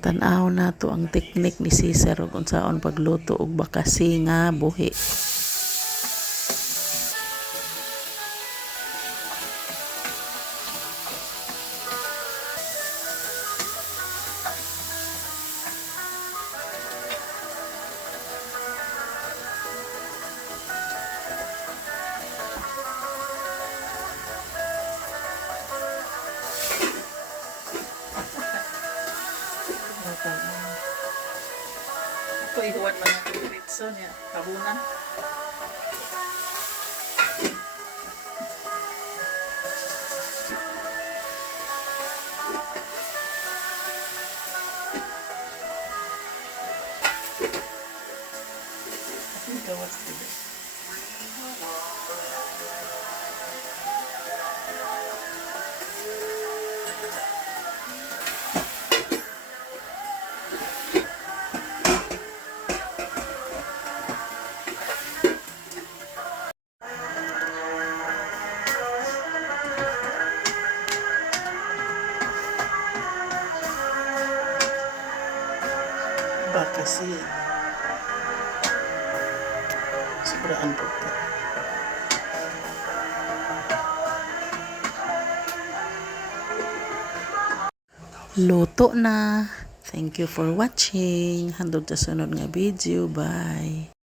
Tan-aw na to ang teknik ni Cesar ug unsaon pagluto og bakasi nga buhi. Ito ihuwan man ang piritso niya. Tabunan. Gawas dito. Bakasi. Sobraan po ito. Luto na. Thank you for watching. Handog sa sunod nga video. Bye.